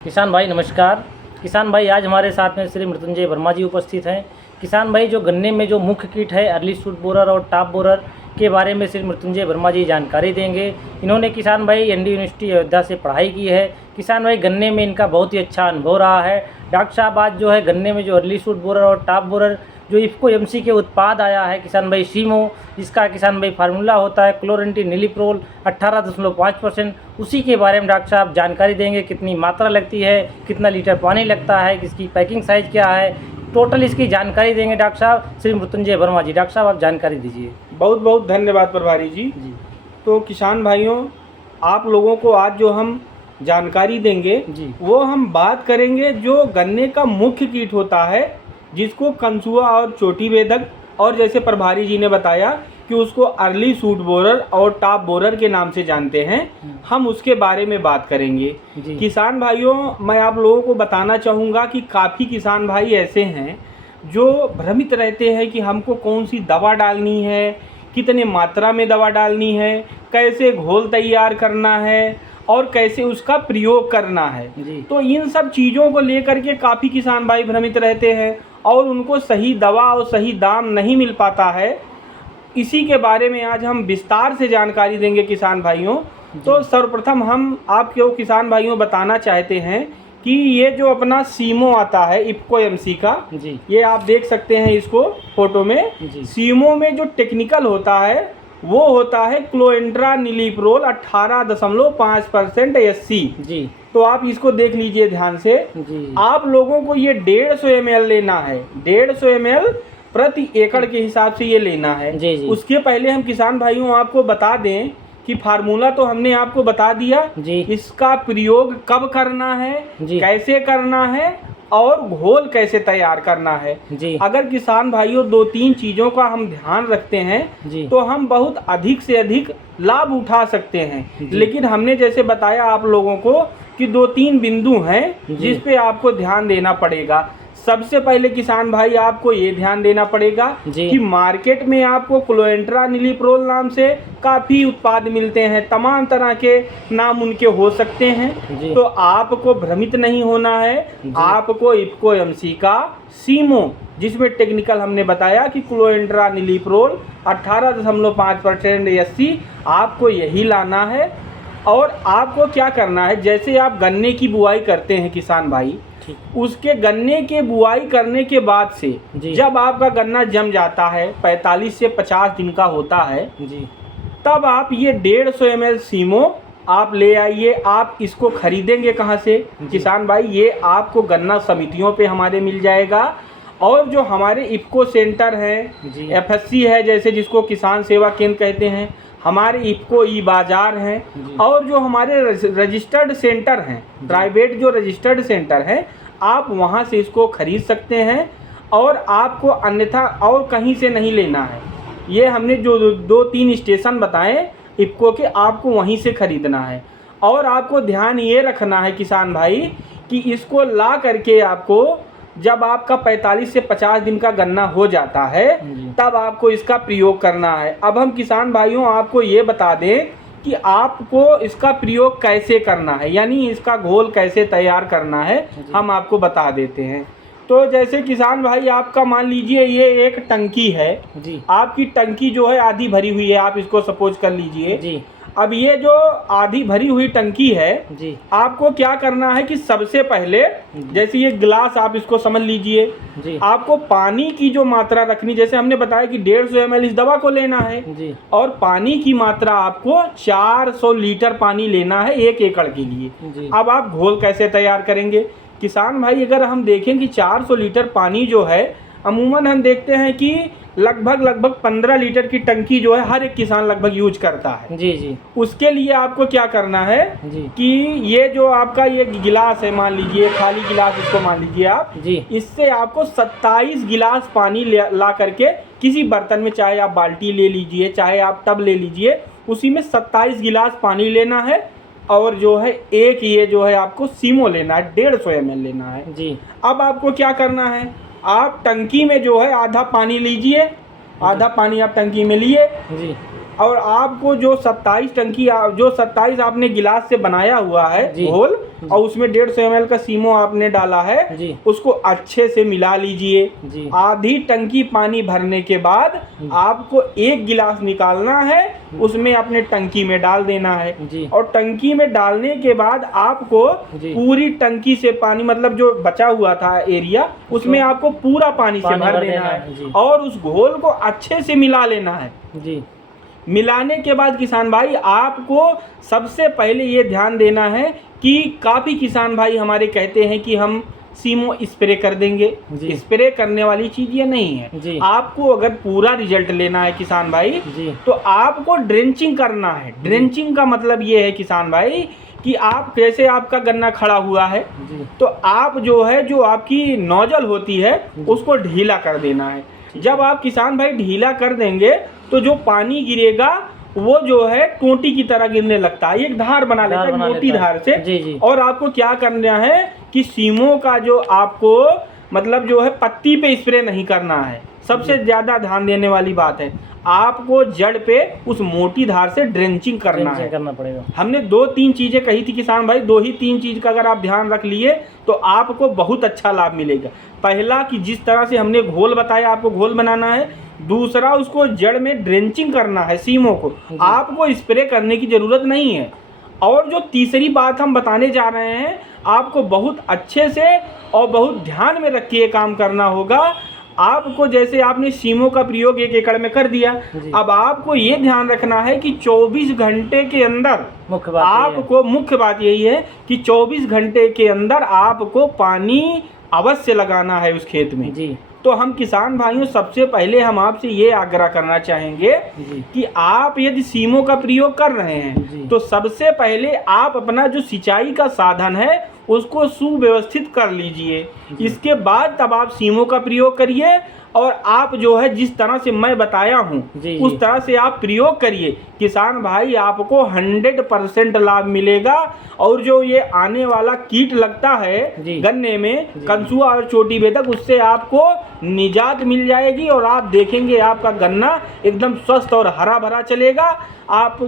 किसान भाई नमस्कार। किसान भाई आज हमारे साथ में श्री मृत्युंजय वर्मा जी उपस्थित हैं। किसान भाई जो गन्ने में जो मुख्य कीट है अर्ली शूट बोरर और टॉप बोरर के बारे में श्री मृत्युंजय वर्मा जी जानकारी देंगे। इन्होंने किसान भाई एनडी यूनिवर्सिटी अयोध्या से पढ़ाई की है। किसान भाई गन्ने में इनका बहुत ही अच्छा अनुभव रहा है। डॉक्टर साहब आज जो है गन्ने में जो अर्ली शूट बोरर और टॉप बोरर जो इफ्को एमसी के उत्पाद आया है किसान भाई सीमो, जिसका किसान भाई फार्मूला होता है क्लोरेंटीनिलीप्रोल 18.5%, उसी के बारे में डॉक्टर साहब जानकारी देंगे। कितनी मात्रा लगती है, कितना लीटर पानी लगता है, किसकी पैकिंग साइज़ क्या है, टोटल इसकी जानकारी देंगे डॉक्टर साहब श्री मृत्युंजय वर्मा जी। डॉक्टर साहब आप जानकारी दीजिए। बहुत बहुत धन्यवाद प्रभारी जी। तो किसान भाइयों, आप लोगों को आज जो हम जानकारी देंगे जी वो हम बात करेंगे जो गन्ने का मुख्य कीट होता है, जिसको कंसुआ और चोटी वेदक, और जैसे प्रभारी जी ने बताया कि उसको अर्ली शूट बोरर और टॉप बोरर के नाम से जानते हैं, हम उसके बारे में बात करेंगे। किसान भाइयों, मैं आप लोगों को बताना चाहूँगा कि काफ़ी किसान भाई ऐसे हैं जो भ्रमित रहते हैं कि हमको कौन सी दवा डालनी है, कितने मात्रा में दवा डालनी है, कैसे घोल तैयार करना है और कैसे उसका प्रयोग करना है। तो इन सब चीज़ों को लेकर के काफ़ी किसान भाई भ्रमित रहते हैं और उनको सही दवा और सही दाम नहीं मिल पाता है। इसी के बारे में आज हम विस्तार से जानकारी देंगे किसान भाइयों। तो सर्वप्रथम हम आपके किसान भाइयों बताना चाहते हैं कि ये जो अपना सीमो आता है इफ्को एमसी का, ये आप देख सकते हैं इसको फोटो में। सीमो में जो टेक्निकल होता है वो होता है क्लोरेंटीनिलीप्रोल 18.5% एससी। तो आप इसको देख लीजिए ध्यान से। आप लोगों को ये 150 ml लेना है, 150 ml प्रति एकड़ के हिसाब से ये लेना है। उसके पहले हम किसान भाइयों आपको बता दें कि फार्मूला तो हमने आपको बता दिया, इसका प्रयोग कब करना है, कैसे करना है और घोल कैसे तैयार करना है। अगर किसान भाइयों 2-3 चीज़ों का हम ध्यान रखते हैं तो हम बहुत अधिक से अधिक लाभ उठा सकते हैं। लेकिन हमने जैसे बताया आप लोगों को कि 2-3 बिंदु हैं जिस पे आपको ध्यान देना पड़ेगा। सबसे पहले किसान भाई आपको ये ध्यान देना पड़ेगा कि मार्केट में आपको क्लोरेंटीनिलीप्रोल नाम से काफ़ी उत्पाद मिलते हैं, तमाम तरह के नाम उनके हो सकते हैं। तो आपको भ्रमित नहीं होना है। आपको इफ्को एमसी का सीमो, जिसमें टेक्निकल हमने बताया कि क्लोरेंटीनिलीप्रोल 18.5% एससी, आपको यही लाना है। और आपको क्या करना है, जैसे आप गन्ने की बुआई करते हैं किसान भाई, उसके गन्ने के बुआई करने के बाद से जब आपका गन्ना जम जाता है 45 से 50 दिन का होता है, तब आप ये 150 ml सीमो आप ले आइए। आप इसको खरीदेंगे कहाँ से किसान भाई? ये आपको गन्ना समितियों पे हमारे मिल जाएगा। और जो हमारे इफ्को सेंटर हैं, एफएससी है जैसे जिसको किसान सेवा केंद्र कहते हैं, हमारे इफ्को ई बाज़ार हैं, और जो हमारे रजिस्टर्ड सेंटर हैं, प्राइवेट जो रजिस्टर्ड सेंटर हैं, आप वहां से इसको खरीद सकते हैं। और आपको अन्यथा और कहीं से नहीं लेना है। ये हमने जो 2-3 स्टेशन बताए इफ्को के, आपको वहीं से खरीदना है। और आपको ध्यान ये रखना है किसान भाई कि इसको ला करके आपको जब आपका 45 से 50 दिन का गन्ना हो जाता है तब आपको इसका प्रयोग करना है। अब हम किसान भाइयों आपको ये बता दें कि आपको इसका प्रयोग कैसे करना है, यानी इसका घोल कैसे तैयार करना है, हम आपको बता देते हैं। तो जैसे किसान भाई आपका मान लीजिए ये एक टंकी है, आपकी टंकी जो है आधी भरी हुई है, आप इसको सपोज कर लीजिए। अब ये जो आधी भरी हुई टंकी है, आपको क्या करना है कि सबसे पहले जैसे ये गिलास आप इसको समझ लीजिए, आपको पानी की जो मात्रा रखनी, जैसे हमने बताया कि 150 ml इस दवा को लेना है, और पानी की मात्रा आपको 400 लीटर पानी लेना है 1 एकड़ के लिए। अब आप घोल कैसे तैयार करेंगे किसान भाई? अगर हम देखें कि 400 लीटर पानी जो है, अमूमन हम देखते हैं कि लगभग 15 लीटर की टंकी जो है हर एक किसान लगभग यूज करता है। उसके लिए आपको क्या करना है कि ये जो आपका ये गिलास है, मान लीजिए खाली गिलास इसको मान लीजिए आप, इससे आपको 27 गिलास पानी ला करके किसी बर्तन में, चाहे आप बाल्टी ले लीजिए चाहे आप टब ले लीजिए, उसी में 27 गिलास पानी लेना है। और जो है एक ये जो है आपको सीमो लेना है, 150 ml लेना है। अब आपको क्या करना है, आप टंकी में जो है आधा पानी लीजिए, आधा पानी आप टंकी में लिए, और आपको जो 27 टंकी जो 27 आपने गिलास से बनाया हुआ है जी। घोल, और उसमें 150 ml का सीमो आपने डाला है जी। उसको अच्छे से मिला लीजिए। जी। आधी टंकी पानी भरने के बाद आपको 1 गिलास निकालना है, उसमें अपने टंकी में डाल देना है। जी। और टंकी में डालने के बाद आपको जी। पूरी टंकी से पानी, मतलब जो बचा हुआ था एरिया, उसमें आपको पूरा पानी से भर देना है जी। और उस घोल को अच्छे से मिला लेना है। जी। मिलाने के बाद किसान भाई आपको सबसे पहले ये ध्यान देना है कि काफ़ी किसान भाई हमारे कहते हैं कि हम सीमो स्प्रे कर देंगे। जी। स्प्रे करने वाली चीज़ ये नहीं है। जी। आपको अगर पूरा रिजल्ट लेना है किसान भाई जी। तो आपको ड्रेंचिंग करना है। ड्रेंचिंग का मतलब ये है किसान भाई कि आप जैसे आपका गन्ना खड़ा हुआ है जी। तो आप जो है, जो आपकी नोजल होती है उसको ढीला कर देना है। जब आप किसान भाई ढीला कर देंगे तो जो पानी गिरेगा वो जो है टोंटी की तरह गिरने लगता है, एक धार बना लेता है, मोटी धार से। जी। जी। और आपको क्या करना है कि सीमो का जो आपको मतलब जो है पत्ती पे स्प्रे नहीं करना है। सबसे ज़्यादा ध्यान देने वाली बात है, आपको जड़ पे उस मोटी धार से ड्रेंचिंग करना है। करना पड़ेगा। हमने 2-3 चीज़ें कही थी किसान भाई, 2 ही 3 चीज़ का अगर आप ध्यान रख लिए तो आपको बहुत अच्छा लाभ मिलेगा। पहला कि जिस तरह से हमने घोल बताया आपको घोल बनाना है। दूसरा, उसको जड़ में ड्रेंचिंग करना है सीमो को, आपको स्प्रे करने की ज़रूरत नहीं है। और जो तीसरी बात हम बताने जा रहे हैं, आपको बहुत अच्छे से और बहुत ध्यान में रख के ये काम करना होगा। आपको जैसे आपने सीमो का प्रयोग 1 एकड़ में कर दिया, अब आपको ये ध्यान रखना है कि 24 घंटे के अंदर मुख्य बात यही है कि 24 घंटे के अंदर आपको पानी अवश्य लगाना है उस खेत में। जी। तो हम किसान भाइयों सबसे पहले हम आपसे ये आग्रह करना चाहेंगे कि आप यदि सीमो का प्रयोग कर रहे हैं तो सबसे पहले आप अपना जो सिंचाई का साधन है उसको सुव्यवस्थित कर लीजिए। इसके बाद तब आप सीमो का प्रयोग करिए और आप जो है जिस तरह से मैं बताया हूँ उस तरह से आप प्रयोग करिए। किसान भाई आपको 100% लाभ मिलेगा। और जो ये आने वाला कीट लगता है गन्ने में, कंसुआ और चोटी बेधक, उससे आपको निजात मिल जाएगी और आप देखेंगे आपका गन्ना एकदम स्वस्थ और हरा भरा चलेगा। आप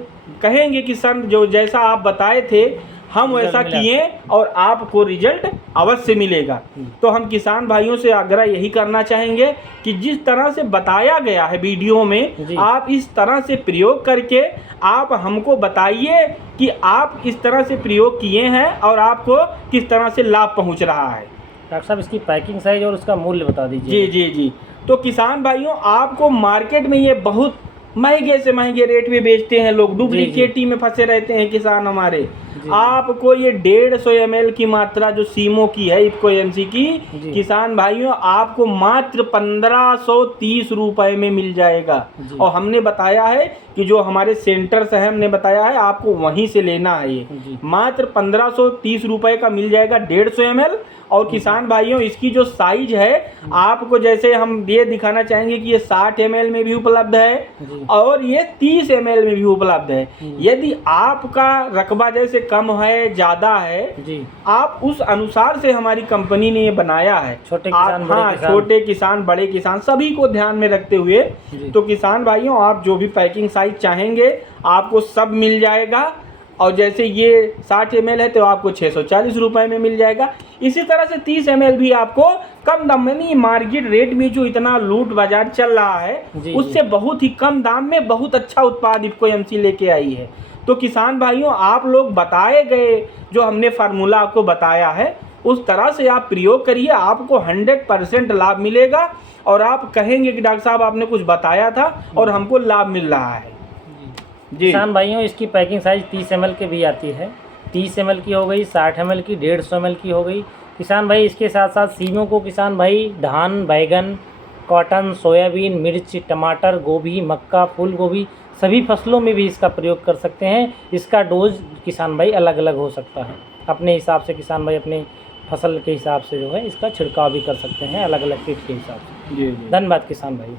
कहेंगे कि सर जो जैसा आप बताए थे हम वैसा किए और आपको रिजल्ट अवश्य मिलेगा। तो हम किसान भाइयों से आग्रह यही करना चाहेंगे कि जिस तरह से बताया गया है वीडियो में, आप इस तरह से प्रयोग करके आप हमको बताइए कि आप इस तरह से प्रयोग किए हैं और आपको किस तरह से लाभ पहुंच रहा है। डॉक्टर साहब इसकी पैकिंग साइज और उसका मूल्य बता दीजिए। जी। तो किसान भाइयों आपको मार्केट में ये बहुत महंगे से महंगे रेट में बेचते हैं लोग, डुप्लीकेटी में फंसे रहते हैं किसान हमारे। आपको ये 150 ml की मात्रा जो सीमो की है इफको एमसी की, किसान भाइयों आपको मात्र 1530 रुपए में मिल जाएगा। और हमने बताया है कि जो हमारे सेंटर से है, हमने बताया है आपको वहीं से लेना है। ये मात्र 1530 रुपए का मिल जाएगा 150 ml। और किसान भाइयों इसकी जो साइज है आपको जैसे हम ये दिखाना चाहेंगे कि ये 60 ml में भी उपलब्ध है और ये 30 ml में भी उपलब्ध है। यदि आपका रकबा जैसे कम है, ज़्यादा है, आप उस अनुसार से हमारी कंपनी ने ये बनाया है। छोटे किसान बड़े किसान सभी को ध्यान में रखते हुए। तो किसान भाइयों आप जो भी पैकिंग साइज चाहेंगे आपको सब मिल जाएगा। और जैसे ये 60 ml है तो आपको 640 रुपए में मिल जाएगा। इसी तरह से 30 ml भी आपको कम दाम में, नहीं मार्केट रेट में जो इतना लूट बाजार चल रहा है उससे बहुत ही कम दाम में बहुत अच्छा उत्पाद इफको एमसी लेके आई है। तो किसान भाइयों आप लोग बताए गए जो हमने फार्मूला आपको बताया है उस तरह से आप प्रयोग करिए, आपको 100% लाभ मिलेगा। और आप कहेंगे कि डॉक्टर साहब आपने कुछ बताया था और हमको लाभ मिल रहा है। किसान भाइयों इसकी पैकिंग साइज 30 ml के भी आती है। 30 ml की हो गई, 60 ml की, 150 ml की हो गई। किसान भाई इसके साथ साथ सीमो को किसान भाई धान, बैगन, कॉटन, सोयाबीन, मिर्च, टमाटर, गोभी, मक्का, फूल गोभी सभी फसलों में भी इसका प्रयोग कर सकते हैं। इसका डोज किसान भाई अलग अलग हो सकता है। अपने हिसाब से किसान भाई अपने फसल के हिसाब से जो है इसका छिड़काव भी कर सकते हैं अलग अलग कीट के हिसाब से। धन्यवाद किसान भाई।